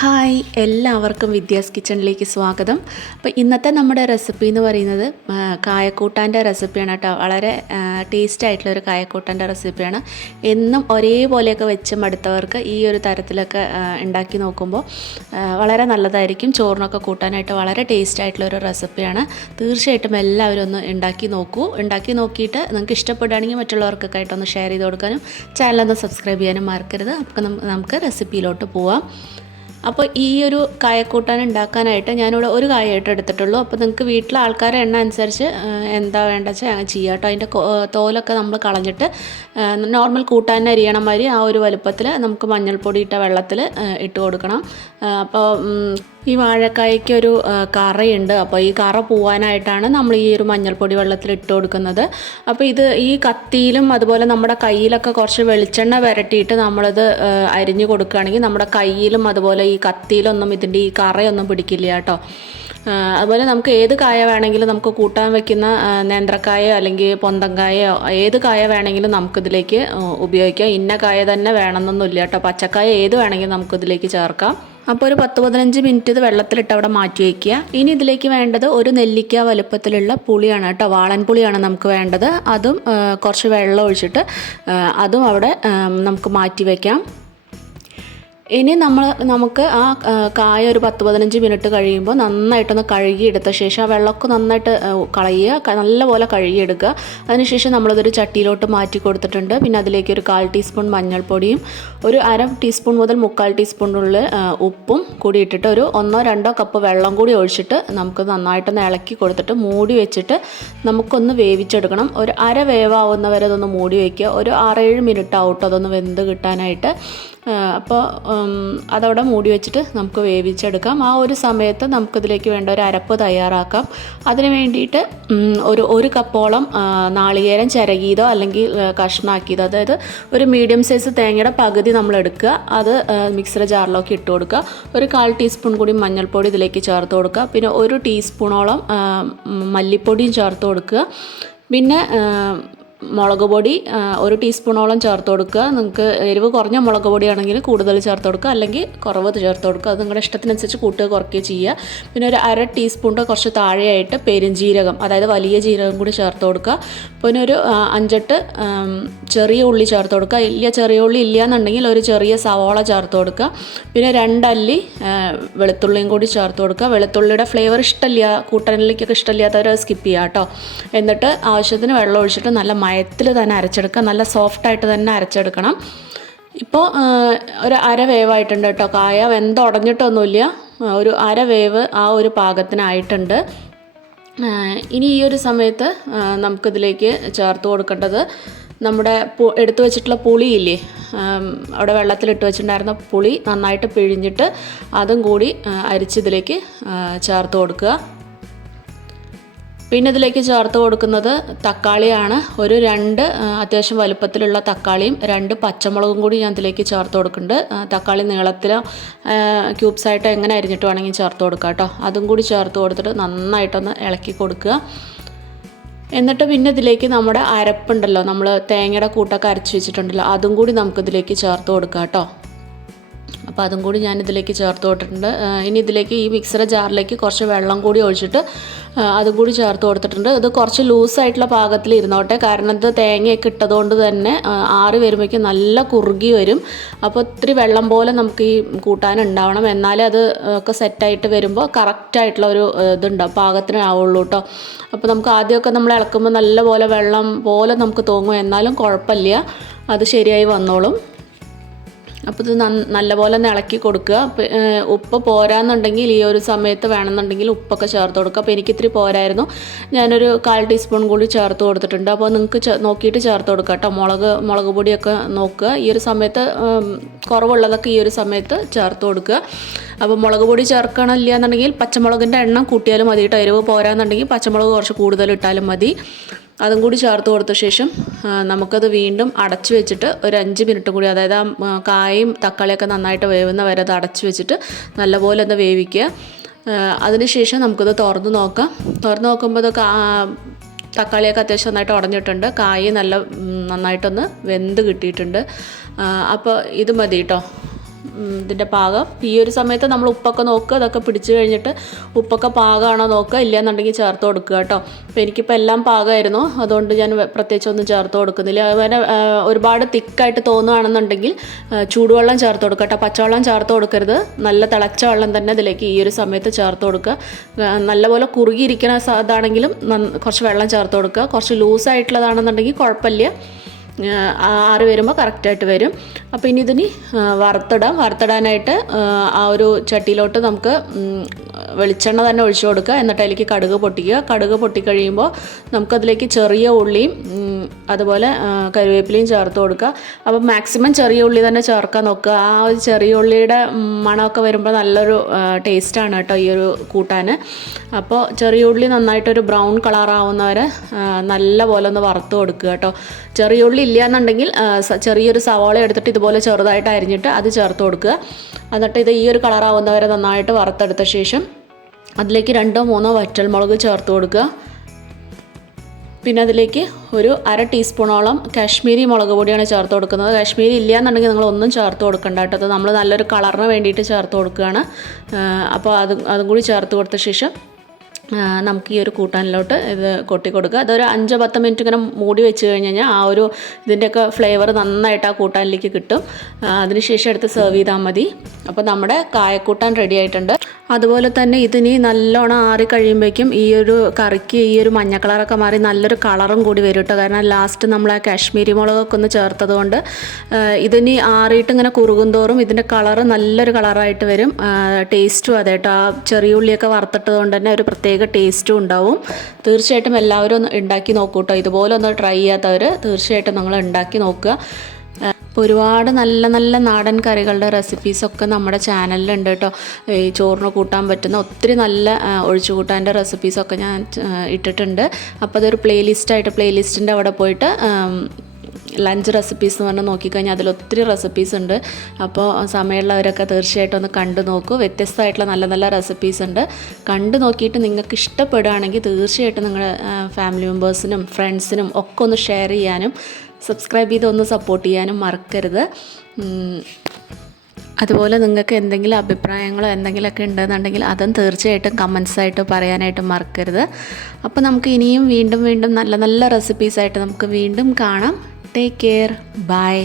Hi, എല്ലാവർക്കും വിദ്യാസ് കിച്ചണിലേക്ക് സ്വാഗതം. അപ്പോൾ ഇന്നത്തെ നമ്മുടെ റെസിപ്പി എന്ന് പറയുന്നത് കായക്കൂട്ടാൻ്റെ റെസിപ്പിയാണ് കേട്ടോ. വളരെ ടേസ്റ്റ് ആയിട്ടുള്ളൊരു കായക്കൂട്ടാൻ്റെ റെസിപ്പിയാണ്. എന്നും ഒരേപോലെയൊക്കെ വെച്ച് മടുത്തവർക്ക് ഈ ഒരു തരത്തിലൊക്കെ ഉണ്ടാക്കി നോക്കുമ്പോൾ വളരെ നല്ലതായിരിക്കും. ചോറിനൊക്കെ കൂട്ടാനായിട്ട് വളരെ ടേസ്റ്റ് ആയിട്ടുള്ളൊരു റെസിപ്പിയാണ്. തീർച്ചയായിട്ടും എല്ലാവരും ഒന്ന് ഉണ്ടാക്കി നോക്കൂ. ഉണ്ടാക്കി നോക്കിയിട്ട് നിങ്ങൾക്ക് ഇഷ്ടപ്പെടുകയാണെങ്കിൽ മറ്റുള്ളവർക്കൊക്കെ ആയിട്ടൊന്ന് ഷെയർ ചെയ്ത് കൊടുക്കാനും ചാനലൊന്ന് സബ്സ്ക്രൈബ് ചെയ്യാനും മറക്കരുത്. അപ്പോൾ നമുക്ക് റെസിപ്പിയിലോട്ട് പോവാം. അപ്പോൾ ഈ ഒരു കായക്കൂട്ടാൻ ഉണ്ടാക്കാനായിട്ട് ഞാനിവിടെ ഒരു കായായിട്ട് എടുത്തിട്ടുള്ളൂ. അപ്പോൾ നിങ്ങൾക്ക് വീട്ടിലെ ആൾക്കാരുടെ എണ്ണം അനുസരിച്ച് എന്താ വേണ്ടത് വെച്ചാൽ അങ്ങനെ ചെയ്യാം കേട്ടോ. അതിൻ്റെ തോലൊക്കെ നമ്മൾ കളഞ്ഞിട്ട് നോർമൽ കൂട്ടാൻ അരിയണ മാതിരി ആ ഒരു വലുപ്പത്തിൽ നമുക്ക് മഞ്ഞൾപ്പൊടി ഇട്ട വെള്ളത്തിൽ ഇട്ട് കൊടുക്കണം. അപ്പോൾ ഈ വാഴക്കായ്ക്ക് ഒരു കറയുണ്ട്. അപ്പോൾ ഈ കറ പോവാനായിട്ടാണ് നമ്മൾ ഈ ഒരു മഞ്ഞൾപ്പൊടി വെള്ളത്തിൽ ഇട്ട് കൊടുക്കുന്നത്. അപ്പോൾ ഈ കത്തിയിലും അതുപോലെ നമ്മുടെ കയ്യിലൊക്കെ കുറച്ച് വെളിച്ചെണ്ണ പുരട്ടിയിട്ട് നമ്മളിത് അരിഞ്ഞു കൊടുക്കുകയാണെങ്കിൽ നമ്മുടെ കയ്യിലും അതുപോലെ ഈ കത്തിയിലൊന്നും ഇതിൻ്റെ ഈ കറയൊന്നും പിടിക്കില്ല കേട്ടോ. അതുപോലെ നമുക്ക് ഏത് കായ വേണമെങ്കിലും നമുക്ക് കൂട്ടാൻ വെക്കുന്ന നേന്ത്രക്കായോ അല്ലെങ്കിൽ പൊന്തങ്കായോ ഏത് കായ വേണമെങ്കിലും നമുക്കിതിലേക്ക് ഉപയോഗിക്കാം. ഇന്ന കായ തന്നെ വേണമെന്നൊന്നുമില്ല കേട്ടോ. പച്ചക്കായ ഏത് വേണമെങ്കിലും നമുക്കിതിലേക്ക് ചേർക്കാം. അപ്പോൾ ഒരു 10-15 മിനിറ്റ് ഇത് വെള്ളത്തിലിട്ട് അവിടെ മാറ്റി വയ്ക്കുക. ഇനി ഇതിലേക്ക് വേണ്ടത് ഒരു നെല്ലിക്ക വലുപ്പത്തിലുള്ള പുളിയാണ് കേട്ടോ. വാളൻ പുളിയാണ് നമുക്ക് വേണ്ടത്. അതും കുറച്ച് വെള്ളം ഒഴിച്ചിട്ട് അതും അവിടെ നമുക്ക് മാറ്റി വയ്ക്കാം. ഇനി നമുക്ക് ആ കായ ഒരു 10-15 മിനിറ്റ് കഴിയുമ്പോൾ നന്നായിട്ടൊന്ന് കഴുകിയെടുത്ത ശേഷം ആ വെള്ളമൊക്കെ നന്നായിട്ട് കളയുക, നല്ലപോലെ കഴുകിയെടുക്കുക. അതിനുശേഷം നമ്മളിതൊരു ചട്ടിയിലോട്ട് മാറ്റി കൊടുത്തിട്ടുണ്ട്. പിന്നെ അതിലേക്ക് ഒരു 1/4 ടീസ്പൂൺ മഞ്ഞൾപ്പൊടിയും ഒരു 1/2 ടീസ്പൂൺ മുതൽ 3/4 ടീസ്പൂണിനുള്ളിൽ ഉപ്പും കൂടി ഇട്ടിട്ട് ഒരു 1-2 കപ്പ് വെള്ളം കൂടി ഒഴിച്ചിട്ട് നമുക്ക് നന്നായിട്ടൊന്ന് ഇളക്കി കൊടുത്തിട്ട് മൂടി വെച്ചിട്ട് നമുക്കൊന്ന് വേവിച്ചെടുക്കണം. ഒരു അര വേവാവുന്നവരെ അതൊന്ന് മൂടി വയ്ക്കുക. ഒരു 6-7 മിനിറ്റ് ആവട്ടെ അതൊന്ന് വെന്ത് കിട്ടാനായിട്ട്. അപ്പോൾ അതവിടെ മൂടി വെച്ചിട്ട് നമുക്ക് വേവിച്ചെടുക്കാം. ആ ഒരു സമയത്ത് നമുക്കിതിലേക്ക് വേണ്ട ഒരു അരപ്പ് തയ്യാറാക്കാം. അതിന് വേണ്ടിയിട്ട് ഒരു കപ്പോളം നാളികേരം ചിരകിയതോ അല്ലെങ്കിൽ കഷ്ണാക്കിയതോ, അതായത് ഒരു മീഡിയം സൈസ് തേങ്ങയുടെ പകുതി നമ്മൾ എടുക്കുക. അത് മിക്സർ ജാറിലേക്ക് ഇട്ട് കൊടുക്കുക. ഒരു 1/4 ടീസ്പൂൺ കൂടി മഞ്ഞൾപ്പൊടി ഇതിലേക്ക് ചേർത്ത് കൊടുക്കുക. പിന്നെ 1 ടീസ്പൂണോളം മല്ലിപ്പൊടിയും ചേർത്ത് കൊടുക്കുക. പിന്നെ മുളക് പൊടി 1 ടീസ്പൂണോളം ചേർത്ത് കൊടുക്കുക. നിങ്ങൾക്ക് എരിവ് കുറഞ്ഞ മുളക് പൊടിയാണെങ്കിൽ കൂടുതൽ ചേർത്ത് കൊടുക്കുക, അല്ലെങ്കിൽ കുറവ് ചേർത്ത് കൊടുക്കുക. അത് നിങ്ങളുടെ ഇഷ്ടത്തിനനുസരിച്ച് കൂട്ടുക കുറയ്ക്കുകയോ ചെയ്യുക. പിന്നെ ഒരു 1/2 ടീസ്പൂണിൻ്റെ കുറച്ച് താഴെയായിട്ട് പെരുംജീരകം, അതായത് വലിയ ജീരകം കൂടി ചേർത്ത് കൊടുക്കുക. പിന്നെ ഒരു 5-8 ചെറിയ ഉള്ളി ചേർത്ത് കൊടുക്കുക. ചെറിയ ഉള്ളി ഇല്ല എന്നുണ്ടെങ്കിൽ ഒരു ചെറിയ സവോള ചേർത്ത് കൊടുക്കുക. പിന്നെ 2 അല്ലി വെളുത്തുള്ളിയും കൂടി ചേർത്ത് കൊടുക്കുക. വെളുത്തുള്ളിയുടെ ഫ്ലേവർ ഇഷ്ടമില്ല, കൂട്ടാനിലേക്കൊക്കെ ഇഷ്ടമില്ലാത്തവർ സ്കിപ്പ് ചെയ്യുക കേട്ടോ. എന്നിട്ട് ആവശ്യത്തിന് വെള്ളം ഒഴിച്ചിട്ട് നല്ല മയത്തിൽ തന്നെ അരച്ചെടുക്കുക. നല്ല സോഫ്റ്റായിട്ട് തന്നെ അരച്ചെടുക്കണം. ഇപ്പോൾ ഒരു അര വേവായിട്ടുണ്ട് കേട്ടോ. കായ വെന്തുടഞ്ഞിട്ടൊന്നുമില്ല, ഒരു അര വേവ് ആ ഒരു പാകത്തിനായിട്ടുണ്ട്. ഇനി ഈ ഒരു സമയത്ത് നമുക്കിതിലേക്ക് ചേർത്ത് കൊടുക്കേണ്ടത് നമ്മുടെ എടുത്തു വെച്ചിട്ടുള്ള പുളിയില്ലേ, അവിടെ വെള്ളത്തിലിട്ട് വെച്ചിട്ടുണ്ടായിരുന്ന പുളി നന്നായിട്ട് പിഴിഞ്ഞിട്ട് അതും കൂടി അരിച്ചിതിലേക്ക് ചേർത്ത് കൊടുക്കുക. പിന്നെ ഇതിലേക്ക് ചേർത്ത് കൊടുക്കുന്നത് തക്കാളിയാണ്. ഒരു 2 അത്യാവശ്യം വലുപ്പത്തിലുള്ള തക്കാളിയും 2 പച്ചമുളകും കൂടി ഞാൻ ഇതിലേക്ക് ചേർത്ത് കൊടുക്കുന്നുണ്ട്. തക്കാളി നീളത്തിൽ ക്യൂബ്സായിട്ട് എങ്ങനെ അരിഞ്ഞിട്ട് വേണമെങ്കിൽ ചേർത്ത് കൊടുക്കുക കേട്ടോ. അതും കൂടി ചേർത്ത് കൊടുത്തിട്ട് നന്നായിട്ടൊന്ന് ഇളക്കി കൊടുക്കുക. എന്നിട്ട് പിന്നെ ഇതിലേക്ക് നമ്മുടെ അരപ്പുണ്ടല്ലോ, നമ്മൾ തേങ്ങയുടെ കൂട്ടൊക്കെ അരച്ച് വെച്ചിട്ടുണ്ടല്ലോ, അതും കൂടി നമുക്കിതിലേക്ക് ചേർത്ത് കൊടുക്കുക കേട്ടോ. അപ്പോൾ അതും കൂടി ഞാനിതിലേക്ക് ചേർത്ത് കൊടുത്തിട്ടുണ്ട്. ഇനി ഇതിലേക്ക് ഈ മിക്സർ ജാറിലേക്ക് കുറച്ച് വെള്ളം കൂടി ഒഴിച്ചിട്ട് അതും കൂടി ചേർത്ത് കൊടുത്തിട്ടുണ്ട്. ഇത് കുറച്ച് ലൂസായിട്ടുള്ള പാകത്തിൽ ഇരുന്നോട്ടെ, കാരണം ഇത് തേങ്ങയൊക്കെ ഇട്ടതുകൊണ്ട് തന്നെ ആറി വരുമ്പോഴേക്കും നല്ല കുറുകി വരും. അപ്പോൾ ഇത്തിരി വെള്ളം പോലെ നമുക്ക് ഈ കൂട്ടാൻ ഉണ്ടാവണം. എന്നാലേ അത് ഒക്കെ സെറ്റായിട്ട് വരുമ്പോൾ കറക്റ്റായിട്ടുള്ള ഒരു ഇതുണ്ടാവും, പാകത്തിന് ആവുള്ളൂ കേട്ടോ. അപ്പോൾ നമുക്ക് ആദ്യമൊക്കെ നമ്മൾ ഇളക്കുമ്പോൾ നല്ല പോലെ വെള്ളം പോലെ നമുക്ക് തോന്നും, എന്നാലും കുഴപ്പമില്ല, അത് ശരിയായി വന്നോളും. അപ്പോൾ ഇത് നല്ലപോലെ ഒന്ന് ഇളക്കി കൊടുക്കുക. ഉപ്പ് പോരാന്നുണ്ടെങ്കിൽ ഈ ഒരു സമയത്ത് വേണമെന്നുണ്ടെങ്കിൽ ഉപ്പൊക്കെ ചേർത്ത് കൊടുക്കുക. അപ്പോൾ എനിക്കിത്തിരി പോരായിരുന്നു, ഞാനൊരു 1/4 ടീസ്പൂൺ കൂടി ചേർത്ത് കൊടുത്തിട്ടുണ്ട്. അപ്പോൾ നിങ്ങൾക്ക് നോക്കിയിട്ട് ചേർത്ത് കൊടുക്കുക കേട്ടോ. മുളക് പൊടിയൊക്കെ നോക്കുക. ഈ ഒരു സമയത്ത് കുറവുള്ളതൊക്കെ ഈ ഒരു സമയത്ത് ചേർത്ത് കൊടുക്കുക. അപ്പോൾ മുളക് പൊടി ചേർക്കണില്ല എന്നുണ്ടെങ്കിൽ പച്ചമുളകിൻ്റെ എണ്ണം കൂട്ടിയാലും മതി കേട്ടോ. എരിവ് പോരാന്നുണ്ടെങ്കിൽ പച്ചമുളക് കുറച്ച് കൂടുതൽ ഇട്ടാലും മതി. അതും കൂടി ചേർത്ത് കൊടുത്ത ശേഷം നമുക്കത് വീണ്ടും അടച്ചു വെച്ചിട്ട് ഒരു 5 മിനിറ്റ് കൂടി, അതായത് ആ കായും തക്കാളിയൊക്കെ നന്നായിട്ട് വേവുന്ന വരെ അത് അടച്ചു വെച്ചിട്ട് നല്ലപോലെ ഒന്ന് വേവിക്കുക. അതിനുശേഷം നമുക്കത് തുറന്ന് നോക്കാം. തുറന്ന് നോക്കുമ്പോൾ അത് തക്കാളിയൊക്കെ അത്യാവശ്യം നന്നായിട്ട് ഉടഞ്ഞിട്ടുണ്ട്. കായ് നന്നായിട്ടൊന്ന് വെന്ത് കിട്ടിയിട്ടുണ്ട്. അപ്പോൾ ഇത് മതി കേട്ടോ. ഇതിൻ്റെ പാകം. ഈ ഒരു സമയത്ത് നമ്മൾ ഉപ്പൊക്കെ നോക്കുക, അതൊക്കെ പിടിച്ച് കഴിഞ്ഞിട്ട് ഉപ്പൊക്കെ പാകമാണോ നോക്കുക, ഇല്ലയെന്നുണ്ടെങ്കിൽ ചേർത്ത് കൊടുക്കുക കേട്ടോ. അപ്പോൾ എനിക്കിപ്പോൾ എല്ലാം പാകമായിരുന്നു, അതുകൊണ്ട് ഞാൻ പ്രത്യേകിച്ചൊന്നും ചേർത്ത് കൊടുക്കുന്നില്ല. അതുപോലെ ഒരുപാട് തിക്കായിട്ട് തോന്നുകയാണെന്നുണ്ടെങ്കിൽ ചൂടുവെള്ളം ചേർത്ത് കൊടുക്കുക കേട്ടോ. പച്ചവെള്ളം ചേർത്ത് കൊടുക്കരുത്, നല്ല തിളച്ച വെള്ളം തന്നെ ഇതിലേക്ക് ഈ ഒരു സമയത്ത് ചേർത്ത് കൊടുക്കുക. നല്ലപോലെ കുറുകിയിരിക്കുന്ന ഇതാണെങ്കിലും കുറച്ച് വെള്ളം ചേർത്ത് കൊടുക്കുക. കുറച്ച് ലൂസായിട്ടുള്ളതാണെന്നുണ്ടെങ്കിൽ കുഴപ്പമില്ല, ആറി വരുമ്പോൾ കറക്റ്റായിട്ട് വരും. അപ്പോൾ ഇനി ഇതിന് വറുത്തിടാനായിട്ട് ആ ഒരു ചട്ടിയിലോട്ട് നമുക്ക് വെളിച്ചെണ്ണ തന്നെ ഒഴിച്ചു കൊടുക്കുക. എന്നിട്ട് അതിലേക്ക് കടുക് പൊട്ടിക്കുക. കടുക് പൊട്ടിക്കഴിയുമ്പോൾ നമുക്കതിലേക്ക് ചെറിയ ഉള്ളിയും അതുപോലെ കറിവേപ്പിലയും ചേർത്ത് കൊടുക്കുക. അപ്പോൾ മാക്സിമം ചെറിയ ഉള്ളി തന്നെ ചേർക്കാൻ നോക്കുക. ആ ഒരു ചെറിയ ഉള്ളിയുടെ മണമൊക്കെ വരുമ്പോൾ നല്ലൊരു ടേസ്റ്റാണ് കേട്ടോ ഈ ഒരു കൂട്ടാൻ. അപ്പോൾ ചെറിയ ഉള്ളി നന്നായിട്ടൊരു ബ്രൗൺ കളറാവുന്നവരെ നല്ല പോലെ ഒന്ന് വറുത്ത് കൊടുക്കുക കേട്ടോ. ചെറിയ ഉള്ളി ഇല്ല എന്നുണ്ടെങ്കിൽ ചെറിയൊരു സവാള എടുത്തിട്ട് ഇതുപോലെ ചെറുതായിട്ട് അരിഞ്ഞിട്ട് അത് ചേർത്ത് കൊടുക്കുക. എന്നിട്ട് ഇത് ഈ ഒരു കളറാവുന്നവരെ നന്നായിട്ട് വറുത്തെടുത്ത ശേഷം അതിലേക്ക് 2-3 വറ്റൽമുളക് ചേർത്ത് കൊടുക്കുക. പിന്നെ അതിലേക്ക് ഒരു 1/2 ടീസ്പൂണോളം കാശ്മീരി മുളക് പൊടിയാണ് ചേർത്ത് കൊടുക്കുന്നത്. കാശ്മീരി ഇല്ല എന്നുണ്ടെങ്കിൽ നിങ്ങളൊന്നും ചേർത്ത് കൊടുക്കണ്ട കേട്ടോ. അത് നമ്മൾ നല്ലൊരു കളറിന് വേണ്ടിയിട്ട് ചേർത്ത് കൊടുക്കുകയാണ്. അപ്പോൾ അതും കൂടി ചേർത്ത് കൊടുത്ത ശേഷം നമുക്ക് ഈ ഒരു കൂട്ടാനിലോട്ട് ഇത് കൊട്ടി കൊടുക്കുക. അതൊരു 5-10 മിനിറ്റ് ഇങ്ങനെ മൂടി വെച്ച് കഴിഞ്ഞ് കഴിഞ്ഞാൽ ആ ഒരു ഇതിൻ്റെയൊക്കെ ഫ്ലേവർ നന്നായിട്ട് ആ കൂട്ടാനിലേക്ക് കിട്ടും. അതിനുശേഷം എടുത്ത് സെർവ് ചെയ്താൽ മതി. അപ്പോൾ നമ്മുടെ കായക്കൂട്ടാൻ റെഡി ആയിട്ടുണ്ട്. അതുപോലെ തന്നെ ഇതിനി നല്ലോണം ആറി കഴിയുമ്പോഴേക്കും ഈ ഒരു കറിക്ക് ഈ ഒരു മഞ്ഞ കളറൊക്കെ മാറി നല്ലൊരു കളറും കൂടി വരും കേട്ടോ. കാരണം ലാസ്റ്റ് നമ്മൾ ആ കാശ്മീരി മുളകൊക്കെ ഒന്ന് ചേർത്തത് കൊണ്ട് ഇതിനി ആറിയിട്ട് ഇങ്ങനെ കുറുകും തോറും ഇതിൻ്റെ കളറ് നല്ലൊരു കളറായിട്ട് വരും. ടേസ്റ്റും അതെ കേട്ടോ. ആ ചെറിയ ഉള്ളിയൊക്കെ വറുത്തിട്ടത് കൊണ്ട് തന്നെ ഒരു പ്രത്യേക ടേസ്റ്റും ഉണ്ടാവും. തീർച്ചയായിട്ടും എല്ലാവരും ഒന്ന് ഉണ്ടാക്കി നോക്കൂ കേട്ടോ. ഇതുപോലെ ഒന്ന് ട്രൈ ചെയ്യാത്തവർ തീർച്ചയായിട്ടും നിങ്ങൾ ഉണ്ടാക്കി നോക്കുക. ഒരുപാട് നല്ല നല്ല നാടൻ കറികളുടെ റെസിപ്പീസൊക്കെ നമ്മുടെ ചാനലിലുണ്ട് കേട്ടോ. ഈ ചോറിന് കൂട്ടാൻ പറ്റുന്ന ഒത്തിരി നല്ല ഒഴിച്ചു കൂട്ടാൻ്റെ റെസിപ്പീസൊക്കെ ഞാൻ ഇട്ടിട്ടുണ്ട്. അപ്പോൾ അതൊരു പ്ലേലിസ്റ്റിൻ്റെ അവിടെ പോയിട്ട് ലഞ്ച് റെസിപ്പീസ് എന്ന് പറഞ്ഞാൽ നോക്കിക്കഴിഞ്ഞാൽ അതിലൊത്തിരി റെസിപ്പീസ് ഉണ്ട്. അപ്പോൾ സമയമുള്ളവരൊക്കെ തീർച്ചയായിട്ടും ഒന്ന് കണ്ടു നോക്കൂ. വ്യത്യസ്തമായിട്ടുള്ള നല്ല നല്ല റെസിപ്പീസ് ഉണ്ട്. കണ്ടു നോക്കിയിട്ട് നിങ്ങൾക്ക് ഇഷ്ടപ്പെടുകയാണെങ്കിൽ തീർച്ചയായിട്ടും നിങ്ങളുടെ ഫാമിലി മെമ്പേഴ്സിനും ഫ്രണ്ട്സിനും ഒക്കെ ഒന്ന് ഷെയർ ചെയ്യാനും സബ്സ്ക്രൈബ് ചെയ്ത് ഒന്ന് സപ്പോർട്ട് ചെയ്യാനും മറക്കരുത്. അതുപോലെ നിങ്ങൾക്ക് എന്തെങ്കിലും അഭിപ്രായങ്ങളോ എന്തെങ്കിലുമൊക്കെ ഉണ്ടെന്നുണ്ടെങ്കിൽ അതും തീർച്ചയായിട്ടും കമൻസായിട്ട് പറയാനായിട്ട് മറക്കരുത്. അപ്പോൾ നമുക്ക് ഇനിയും വീണ്ടും നല്ല നല്ല റെസിപ്പീസായിട്ട് നമുക്ക് വീണ്ടും കാണാം. Take care. ബൈ.